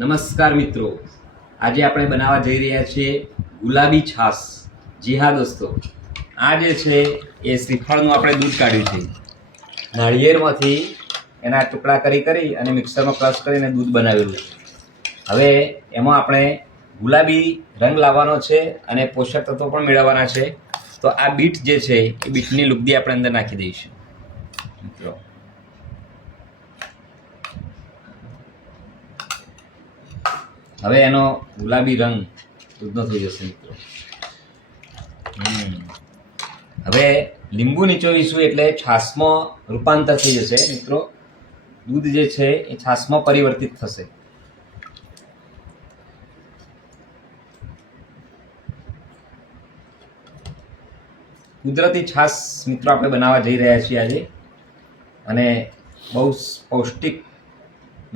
નમસ્કાર મિત્રો, આજે આપણે બનાવવા જઈ રહ્યા છીએ ગુલાબી છાશ. જી હા દોસ્તો, આ જે છે એ શ્રીફળનું આપણે દૂધ કાઢ્યું છે. નાળિયેરમાંથી એના ટુકડા કરી અને મિક્સરમાં ક્રશ કરીને દૂધ બનાવેલું છે. હવે એમાં આપણે ગુલાબી રંગ લાવવાનો છે અને પોષક તત્વો પણ મેળવવાના છે. તો આ બીટ જે છે એ બીટની લુગદી આપણે અંદર નાખી દઈશું મિત્રો. હવે એનો ગુલાબી રંગ દૂધનો થઈ જશે મિત્રો. હવે લીંબુ નીચોવીશું એટલે છાશમાં રૂપાંતર થઈ જશે મિત્રો. દૂધ જે છે એ છાશમાં પરિવર્તિત થશે. કુદરતી છાશ મિત્રો આપણે બનાવવા જઈ રહ્યા છીએ આજે, અને બહુ પૌષ્ટિક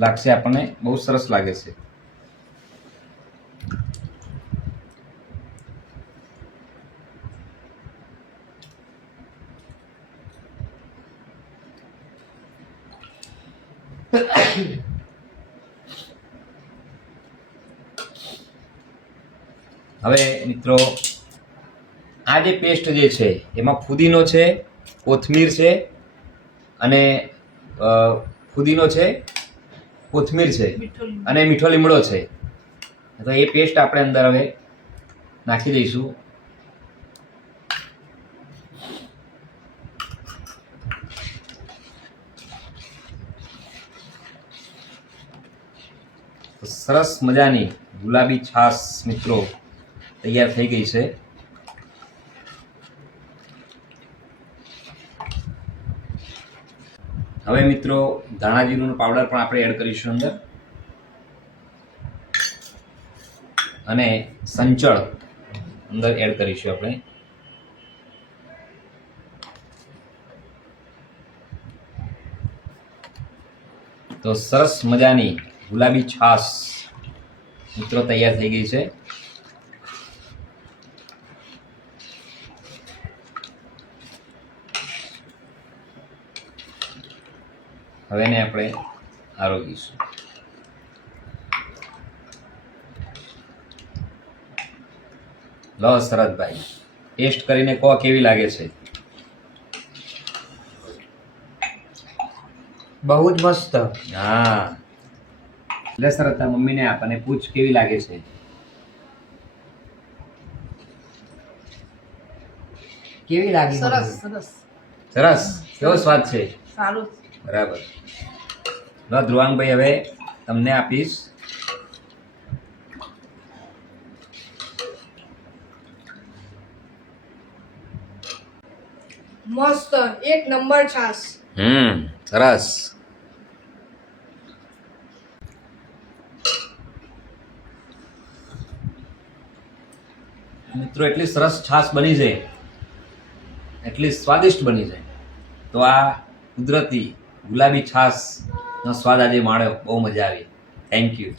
લાગશે આપણને, બહુ સરસ લાગે છે. હવે મિત્રો, આ જે પેસ્ટ જે છે એમાં ફુદીનો છે, કોથમીર છે અને ફુદીનો છે, કોથમીર છે અને મીઠો લીમડો છે. તો એ પેસ્ટ આપણે અંદર હવે નાખી દઈશું. સરસ મજાની ગુલાબી છાશ મિત્રો તૈયાર થઈ ગઈ છે. હવે મિત્રો ધાણાજીરુંનો પાવડર પણ આપણે એડ કરીશું અંદર, અને સંચળ અંદર એડ કરીશું આપણે. તો સરસ મજાની ગુલાબી છાશ મિત્રો તૈયાર થઈ ગઈ છે. હવે એને આપણે આરોગીશું. લો શરદભાઈ, ટેસ્ટ કરીને કહો કેવી લાગે છે. બહુ જ મસ્ત. હા, લે શરદ, તાર મમ્મીને આપ અને પૂછ કેવી લાગે છે. કેવી લાગી? સરસ સરસ સરસ. કેવો સ્વાદ છે? સારું. બરાબર. લો ધ્રુવાંગભાઈ, હવે તમને આપીશ. મસ્ત, એક નંબર છાશ. સરસ. મિત્રો, એટલી સરસ છાશ બની છે, એટલી સ્વાદિષ્ટ બની છે. તો આ કુદરતી ગુલાબી છાશનો સ્વાદ આજે માણ્યો, બહુ મજા આવી. Thank you.